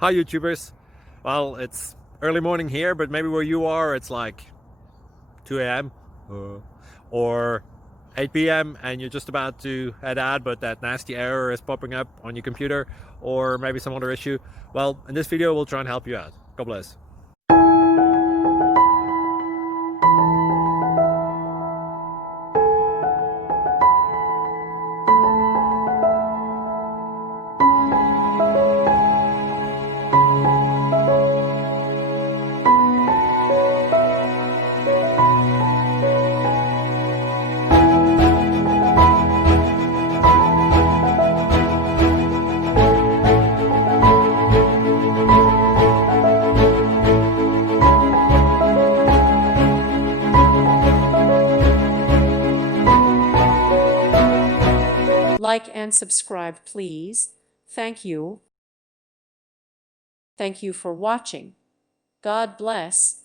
Hi YouTubers. Well, it's early morning here, but maybe where you are it's like 2 a.m. or 8 p.m. and you're just about to head out, but that nasty error is popping up on your computer, or maybe some other issue. Well, in this video we'll try and help you out. God bless. Like and subscribe, please. Thank you. Thank you for watching. God bless.